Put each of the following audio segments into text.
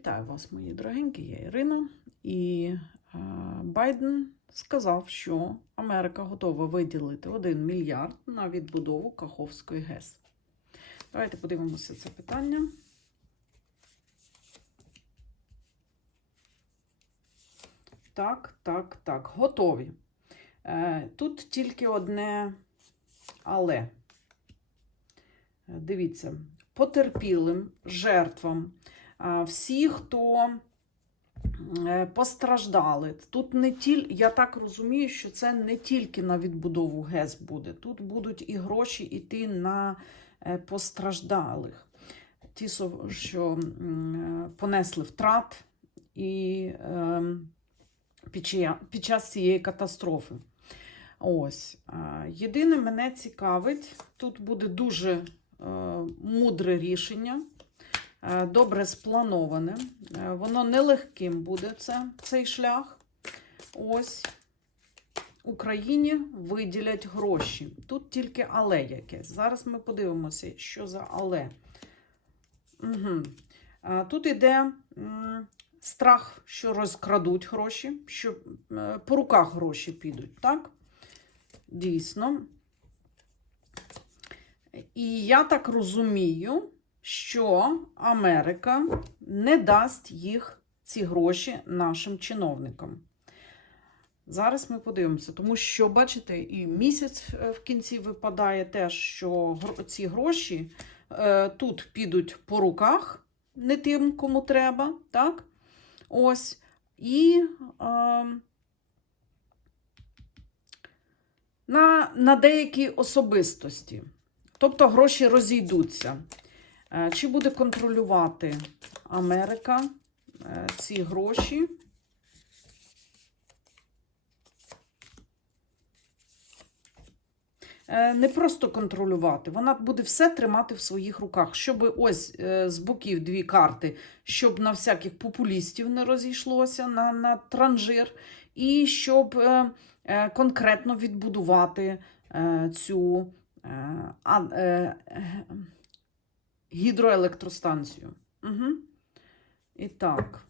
Вітаю вас, мої дорогенькі, я Ірина. І е, Байден сказав, що Америка готова виділити 1 мільярд на відбудову Каховської ГЕС. Давайте подивимося це питання. Так, так, так, готові. Е, тут тільки одне але. Е, Дивіться, потерпілим жертвам, всі, хто е, постраждали. Тут не тіль, я так розумію, що це не тільки на відбудову ГЕС буде. Тут будуть і гроші йти на е, постраждалих. Ті, що е, понесли втрат і е, під, час цієї катастрофи. Ось. Єдине мене цікавить, тут буде дуже мудре рішення, добре сплановане. Е, Воно нелегким буде це, цей шлях. Ось. Україні виділять гроші. Тут тільки але якесь. Зараз ми подивимося, що за але. Угу. Тут іде страх, що розкрадуть гроші, що е, по руках гроші підуть, так? Дійсно. І я так розумію, що Америка не дасть їх ці гроші нашим чиновникам. Зараз ми подивимося, тому що, бачите, і місяць е, в кінці випадає теж, що ці гроші е, тут підуть по руках, не тим, кому треба, так? Ось. І е, на, на деякі особистості. Тобто гроші розійдуться. Е, Чи буде контролювати Америка е, ці гроші? Е, Не просто контролювати, вона буде все тримати в своїх руках, щоб ось з боків дві карти, щоб на всяких популістів не розійшлося на, на транжир, і щоб конкретно відбудувати цю гідроелектростанцію. Угу. І так.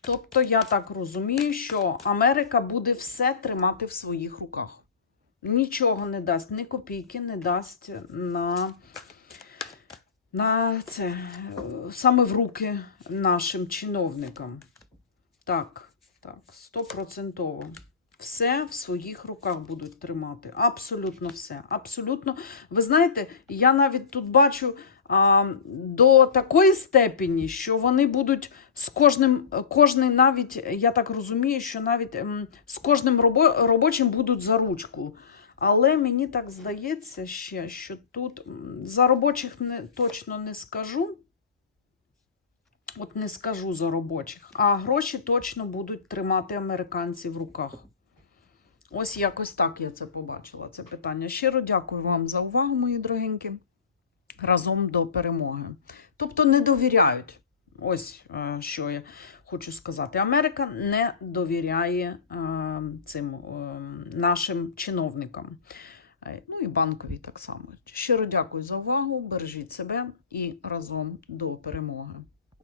Тобто, я так розумію, що Америка буде все тримати в своїх руках. Нічого не дасть, ні копійки не дасть на, на це, саме в руки нашим чиновникам. Так, так, стопроцентово. Все в своїх руках будуть тримати. Абсолютно все. Абсолютно. Ви знаєте, я навіть тут бачу а, до такої степені, що вони будуть з кожним, кожний навіть, я так розумію, що навіть ем, з кожним робо, робочим будуть за ручку. Але мені так здається ще, що тут за робочих не, точно не скажу. От не скажу за робочих, а гроші точно будуть тримати американці в руках. Ось якось так я це побачила, це питання. Щиро дякую вам за увагу, мої дорогенькі. Разом до перемоги. Тобто не довіряють. Ось е, що я хочу сказати. Америка не довіряє е, цим е, нашим чиновникам. Ну і банкові так само. Щиро дякую за увагу. Бережіть себе і разом до перемоги.